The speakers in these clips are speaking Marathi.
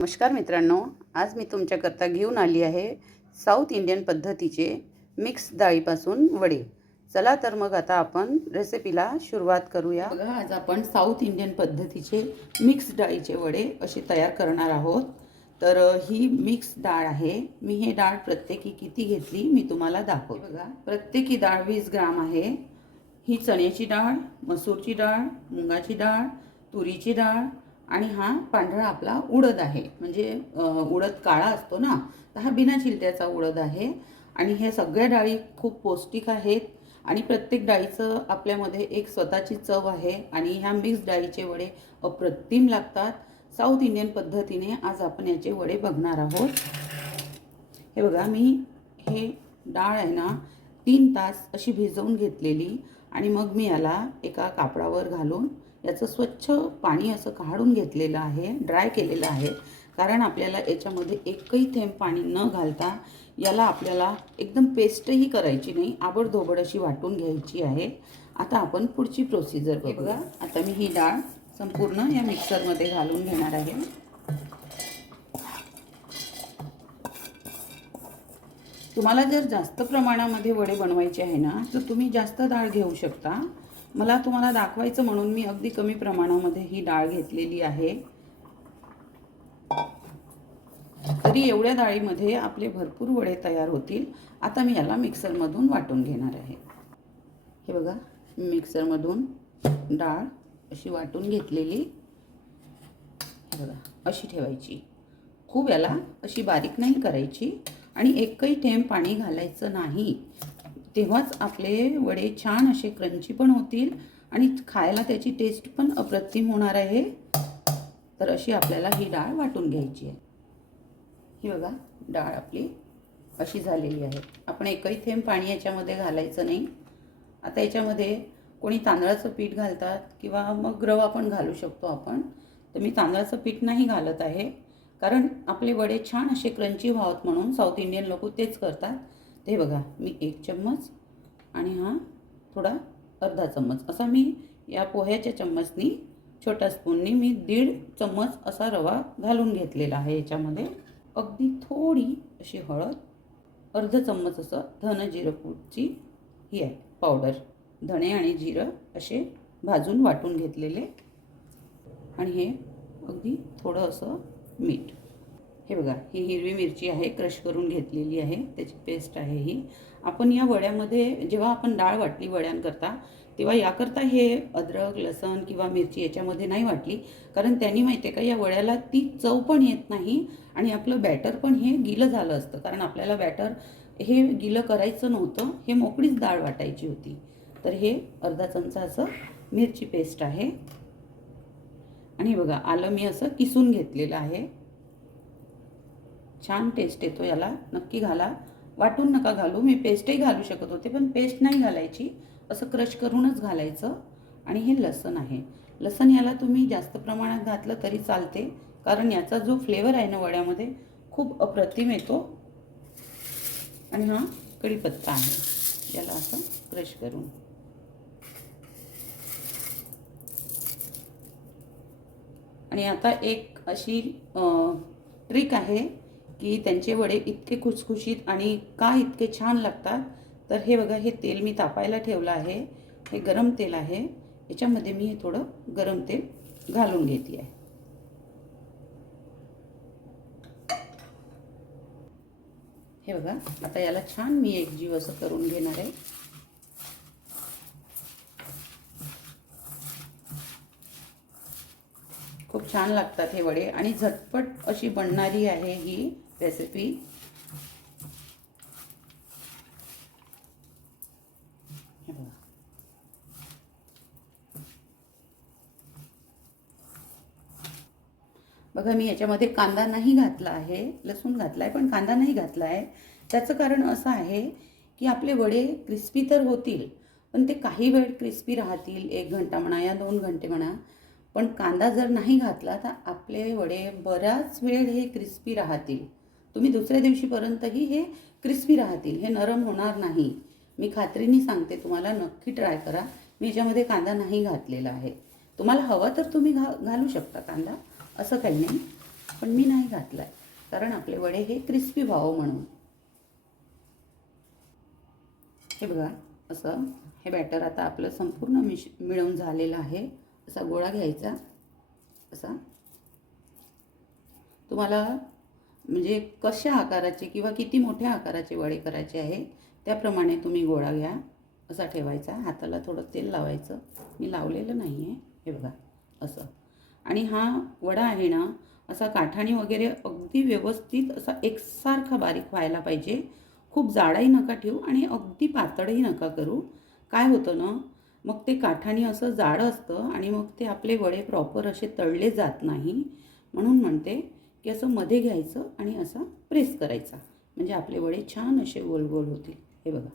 नमस्कार मित्रांनो, आज मी तुमच्याकरता घेऊन आली आहे साऊथ इंडियन पद्धतीचे मिक्स डाळीपासून वडे। चला तर मग आता आपण रेसिपीला सुरुवात करूया। बघा, आज आपण साऊथ इंडियन पद्धतीचे मिक्स डाळीचे वडे असे तयार करणार आहोत। तर ही मिक्स डाळ आहे। मी हे डाळ प्रत्येकी किती घेतली मी तुम्हाला दाखवते। बघा, प्रत्येकी डाळ 20 ग्राम आहे। ही चण्याची डाळ, मसूरची डाळ, मुगाची डाळ, तुरीची डाळ आणि हा पांढरा आपला उडद आहे। म्हणजे उडद काळा असतो ना, तर हा बिना छिलट्याचा उडद आहे। आणि हे सगळ्या डाळी खूप पौष्टिक आहेत आणि प्रत्येक डाळीचं आपल्यामध्ये एक स्वतःची चव आहे। आणि ह्या मिक्स डाळीचे वडे अप्रतिम लागतात साऊथ इंडियन पद्धतीने। आज आपण याचे वडे बघणार आहोत। हे बघा, मी हे डाळ आहे ना 3 तास अशी भिजवून घेतलेली आणि मग मी याला एका कापडावर घालून याचं स्वच्छ पाणी असं काढून घेतलेलं आहे, ड्राय केलेलं आहे। कारण आपल्याला याच्यामध्ये एकही थेंब पाणी न घालता याला आपल्याला एकदम पेस्टही करायची नाही, आबडधोबड अशी वाटून घ्यायची आहे। आता आपण पुढची प्रोसिजर बघूया। आता मी ही डाळ संपूर्ण या मिक्सरमध्ये घालून घेणार आहे। तुम्हाला जर जास्त प्रमाणामध्ये वडे बनवायचे आहे ना, तर तुम्ही जास्त डाळ घेऊ शकता। मला तुम्हाला दाखवायचं म्हणून मी अगदी कमी प्रमाणामध्ये ही डाळ घेतलेली आहे। तरी एवढ्या डाळीमध्ये आपले भरपूर वडे तयार होतील। आता मी याला मिक्सरमधून वाटून घेणार आहे। हे बघा, मिक्सरमधून डाळ अशी वाटून घेतलेली। हे बघा, अशी ठेवायची, खूप याला अशी बारीक नाही करायची आणि एकही थेंब पाणी घालायचं नाही। तेव्हाच आपले वडे छान असे क्रंची पण होतील आणि खायला त्याची टेस्ट पण अप्रतिम होणार आहे। तर अशी आपल्याला ही डाळ वाटून घ्यायची आहे। ही बघा, डाळ आपली अशी झालेली आहे। आपण एकही थेंब पाणी याच्यामध्ये घालायचं नाही। आता याच्यामध्ये कोणी तांदळाचं पीठ घालतात किंवा मग रवा पण घालू शकतो आपण। तर मी तांदळाचं पीठ नाही घालत आहे, कारण आपले वडे छान असे क्रंची व्हावेत म्हणून साऊथ इंडियन लोक तेच करतात। ते बघा, मी 1 चम्मच आणि हा थोडा अर्धा चम्मच असा मी या पोह्याच्या चम्मचनी, छोट्या स्पूननी मी 1.5 चम्मच असा रवा घालून घेतलेला आहे याच्यामध्ये। अगदी थोडी अशी हळद, अर्धा चम्मच असं धन जिरं पूडची ही आहे पावडर। धणे आणि जिरं असे भाजून वाटून घेतलेले आणि हे अगदी थोडं असं मीठ। हे बघा, ही हिरवी मिरची आहे, क्रश करून घेतलेली आहे, त्याची पेस्ट आहे ही। आपण या वड्यामध्ये जेव्हा आपण डाळ वाटली वड्यांकरता, तेव्हा याकरता हे अद्रक, लसण किंवा मिरची याच्यामध्ये नाही वाटली, कारण त्यांनी माहिती आहे का या वड्याला ती चव पण येत नाही आणि आपलं बॅटर पण हे गिलं झालं असतं। कारण आपल्याला बॅटर हे गिलं करायचं नव्हतं, हे मोकळीच डाळ वाटायची होती। तर हे अर्धा चमचा असं मिरची पेस्ट आहे आणि बघा, आलं मी असं किसून घेतलेलं आहे। छान टेस्ट येतो याला, नक्की घाला। वाटून नका घालू, मी पेस्टही घालू शकत होते पण पेस्ट नाही घालायची, असं क्रश करूनच घालायचं। आणि हे लसण आहे, लसण याला तुम्ही जास्त प्रमाणात घातलं तरी चालते, कारण याचा जो फ्लेवर आहे ना वड्यामध्ये खूप अप्रतिम येतो। आणि हा कढीपत्ता आहे, याला असं क्रश करून। आणि आता एक अशी ट्रिक आहे की त्यांचे वडे इतके खुसखुशीत आणि का इतके छान लागतात। तर हे बघा, हे तेल मी तापायला ठेवलं आहे, हे गरम तेल आहे। याच्यामध्ये मी थोडं गरम तेल घालून घेते आहे। हे बघा, आता याला छान मी एकजीव असं करून घेणार आहे। खूप छान लागतात हे वडे आणि झटपट अशी बनणारी आहे ही रेसिपी। बघा, मी याच्यामध्ये कांदा नाही घातला आहे, लसूण घातला आहे पण कांदा नाही घातला आहे। त्याचं कारण असं आहे की आपले वडे क्रिस्पी तर होतील, पण ते काही वेळ क्रिस्पी राहतील, 1 घंटा म्हणा या 2 घंटे म्हणा। पण कांदा जर नाही घातला तर आपले वडे बराच वेळ हे क्रिस्पी राहतील। तुम्ही दुसऱ्या दिवशीपर्यंतही हे क्रिस्पी राहतील, हे नरम होणार नाही। मी खात्रीने सांगते तुम्हाला, नक्की ट्राय करा। मी याच्यामध्ये कांदा नाही घातलेला आहे। तुम्हाला हवा तर तुम्ही घालू शकता कांदा, असं काही नाही। पण मी नाही घातला आहे, कारण आपले वडे हे क्रिस्पी व्हावं म्हणून. हे बघा, असं हे बॅटर आता आपलं संपूर्ण मिळून झालेलं आहे. असा गोळा घ्यायचा, असा तुम्हाला म्हणजे कशा आकाराचे किंवा किती मोठ्या आकाराचे वडे करायचे आहे त्याप्रमाणे तुम्ही गोळा घ्या. असा ठेवायचा, हाताला थोडं तेल लावायचं, मी लावलेलं नाही आहे. हे बघा असं. आणि हा वडा आहे ना, असा काठाणी वगैरे अगदी व्यवस्थित असा एकसारखा बारीक व्हायला पाहिजे. खूप जाडाही नका ठेवू आणि अगदी पातळही नका करू. काय होतं ना, मग ते काठाणी असं जाडं असतं आणि मग ते आपले वडे प्रॉपर असे तळले जात नाही. म्हणून म्हणते की असं मध्ये घ्यायचं आणि असा प्रेस करायचा, म्हणजे आपले वडे छान असे गोल गोल होतील. हे बघा,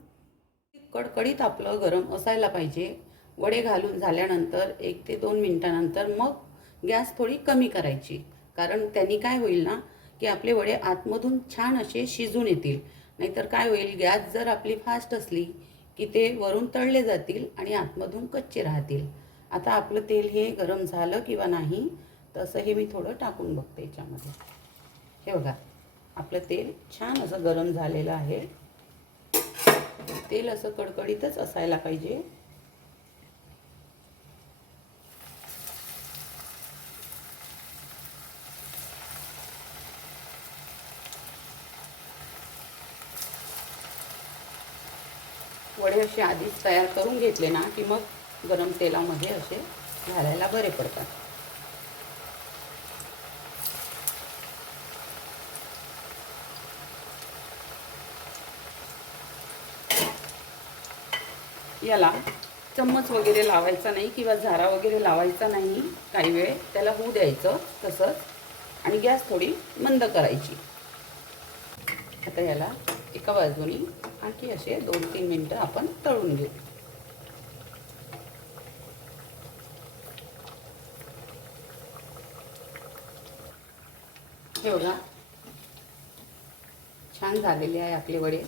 कडकडीत आपलं गरम असायला पाहिजे. वडे घालून झाल्यानंतर 1 ते 2 मिनिटानंतर मग गॅस थोडी कमी करायची, कारण त्यांनी काय होईल ना की आपले वडे आतमधून छान असे शिजून येतील. नाहीतर काय होईल, गॅस जर आपली फास्ट असली की ते वरून तळले जातील आणि आतमधून कच्चे राहतील. आता आपलं तेल हे गरम झालं किंवा नाही तसं हे मी थोडं टाकून बघते याच्यामध्ये. हे बघा, आपलं तेल छान असं गरम झालेलं आहे. तेल असं कडकडीतच असायला पाहिजे. वडे असे आधीच तयार करून घेतले ना की मग गरम तेलामध्ये असे घालायला बरे पडतात. याला चम्मच वगैरे लावायचा नाही किंवा झारा वगैरे लावायचा नाही. काही वेळ त्याला होऊ द्यायचं तसंच आणि गॅस थोडी मंद करायची. आता याला एका बाजूनी आणखी असे 2-3 मिनटं आपण तळून घेऊ. हे बघा, छान झालेले आहे आपले वडे.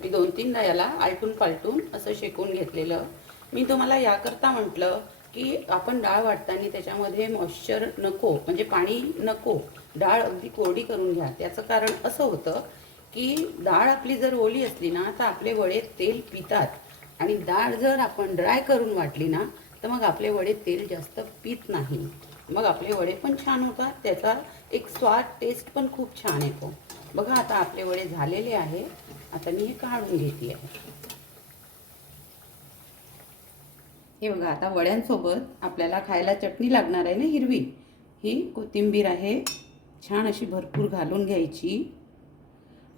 मी 2-3दा याला आलटून पालटून असं शेकून घेतलेलं. मी तुम्हाला याकरता म्हटलं की आपण डाळ वाटताना त्याच्यामध्ये मॉइश्चर नको, म्हणजे पाणी नको, डाळ अगदी कोरडी करून घ्या. त्याचं कारण असं होतं की डाळ आपली जर ओली असली ना तर आपले वडे तेल पितात, आणि डाळ जर आपण ड्राय करून वाटली ना तर मग आपले वडे तेल जास्त पित नाही. मग आपले वडे पण छान होतात, त्याचा एक स्वाद टेस्ट पण खूप छान येतो. बघा, आता आपले वडे झालेले आहे. आता मी हे काढून घेते आहे. हे बघा, आता वड्यांसोबत आपल्याला खायला चटणी लागणार आहे ना, हिरवी. ही कोथिंबीर आहे, छान अशी भरपूर घालून घ्यायची.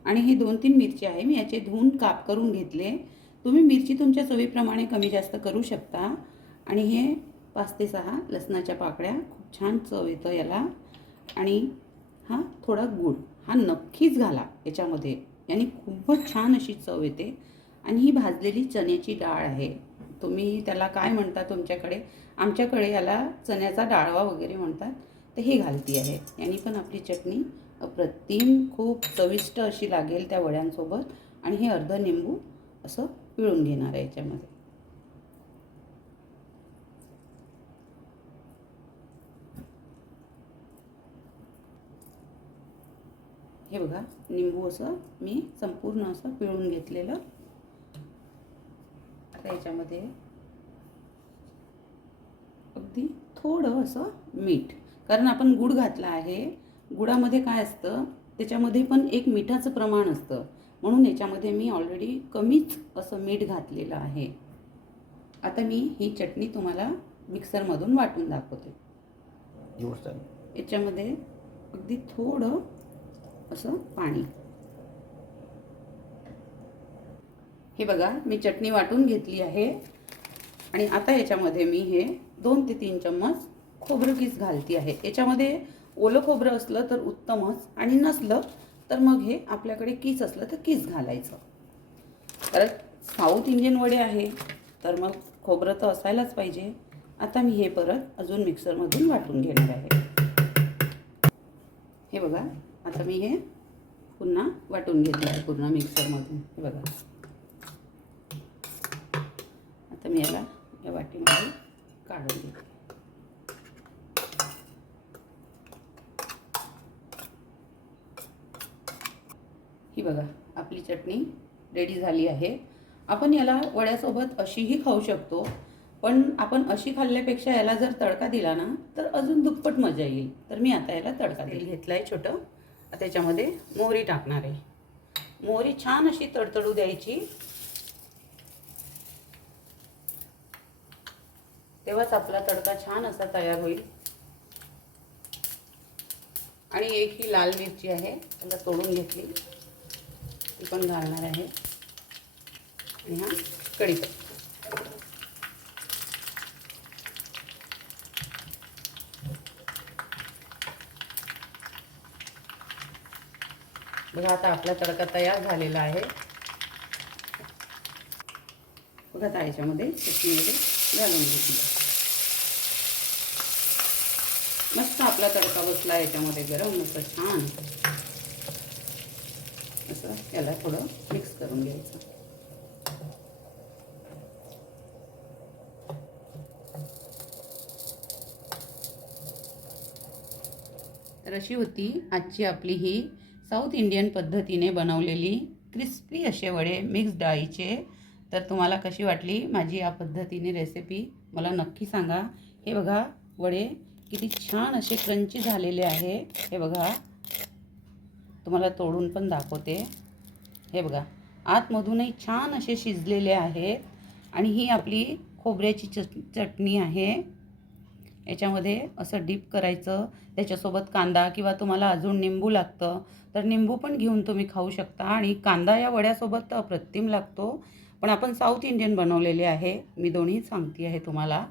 आणि ही 2-3 मिरची आहे, मी याचे धुवून काप करून घेतले. तुम्ही मिरची तुमच्या चवीप्रमाणे कमी जास्त करू शकता. आणि हे 5 ते 6 लसणाच्या पाकळ्या, खूप छान चव येतं याला. आणि हा थोडा गूळ, हा नक्कीच घाला याच्यामध्ये, याने खूपच छान अशी चव येते. आणि ही भाजलेली चण्याची डाळ आहे, तुम्ही त्याला काय म्हणता तुमच्याकडे, आमच्याकडे याला चण्याचा डाळवा वगैरे म्हणतात. तर हे घालती आहे, याने पण आपली चटणी अप्रतिम खूप चविष्ट अशी लागेल त्या वड्यांसोबत. आणि हे अर्ध निंबू असं पिळून घेणार आहे याच्यामध्ये. हे बघा, निंबू असं मी संपूर्ण असं पिळून घेतलेलं. आता याच्यामध्ये अगदी थोडं असं मीठ, कारण आपण गूळ घातला आहे. गुळामध्ये काय असतं, त्याच्यामध्ये पण एक मिठाचं प्रमाण असतं, म्हणून याच्यामध्ये मी ऑलरेडी कमीच असं मीठ घातलेलं आहे. आता मी ही चटणी तुम्हाला मिक्सरमधून वाटून दाखवते. याच्यामध्ये अगदी थोडं असं पाणी. हे बघा, मी चटणी वाटून घेतली आहे. आणि आता याच्यामध्ये मी हे 2 ते 3 चम्मच खोबरं किस घालती आहे. याच्यामध्ये ओलं खोबरं असलं तर उत्तमच, आणि नसलं तर मग हे आपल्याकडे किस असलं तर किस घालायचं. कारण साऊथ इंडियन वडे आहे तर मग खोबरं तर असायलाच पाहिजे. आता मी हे परत अजून मिक्सरमधून वाटून घेणार आहे. हे बघा, आता मी हे पुन्हा वाटून घेतलं आहे पूर्ण मिक्सरमधून. हे बघा, आता मी याला या वाटीमध्ये काढून घेते. ही बघा आपली चटणी रेडी झाली आहे. आपण याला वड्यासोबत अशीही खाऊ शकतो, पण आपण अशी खाल्ल्यापेक्षा याला जर तडका दिला ना तर अजून दुप्पट मजा येईल. तर मी आता याला तडका घेतला आहे छोटं. त्याच्यामध्ये मोहरी टाकणार आहे. मोहरी छान अशी तडतडू द्यायची, तेव्हाच आपला तडका छान असा तयार होईल. आणि एक ही लाल मिरची आहे, त्याला तोडून घेतली, ती पण घालणार आहे. आणि हा कढीपत्ता. बघा आता आपला तडका तयार झालेला आहे. बघा आता याच्यामध्ये चटणीमध्ये घालून घेतली. मस्त आपला तडका बसला याच्यामध्ये गरम मस्त छान असं. याला थोडं मिक्स करून घ्यायचं. तर अशी होती आजची आपली ही साऊथ इंडियन पद्धतीने बनवलेली क्रिस्पी असे वडे मिक्स डाळीचे. तर तुम्हाला कशी वाटली माझी या पद्धतीने रेसिपी मला नक्की सांगा. हे बघा वडे किती छान असे क्रंची झालेले आहे. हे बघा तुम्हाला तोडून पण दाखवते. हे बघा आतमधूनही छान असे शिजलेले आहेत. आणि ही आपली खोबऱ्याची चटणी आहे. याच्यामध्ये असं डीप करायचं, त्याच्यासोबत कांदा किंवा तुम्हाला अजून निंबू लागतं तर निंबू पण घेऊन तुम्ही खाऊ शकता. आणि कांदा या वड्यासोबत तर अप्रतिम लागतो. पण आपण साऊथ इंडियन बनवलेले आहे, मी दोन्ही सांगते आहे तुम्हाला.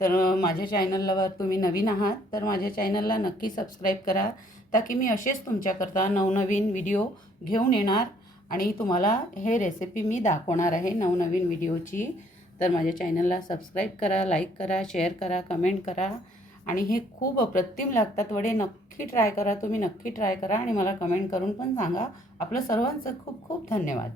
तर माझ्या चॅनलवर तुम्ही नवीन आहात तर माझ्या चॅनलला नक्की सबस्क्राईब करा, ताकी मी असेच तुमच्याकरता नवनवीन व्हिडिओ घेऊन येणार आणि तुम्हाला हे रेसिपी मी दाखवणार आहे नवनवीन व्हिडिओची. तर माझ्या चॅनलला सबस्क्राईब करा, लाईक करा, शेअर करा, कमेंट करा. आणि हे खूप अप्रतिम लागतात वडे. नक्की ट्राय करा, तुम्ही नक्की ट्राय करा आणि मला कमेंट करून पण सांगा. आपलं सर्वांचं खूप खूप धन्यवाद.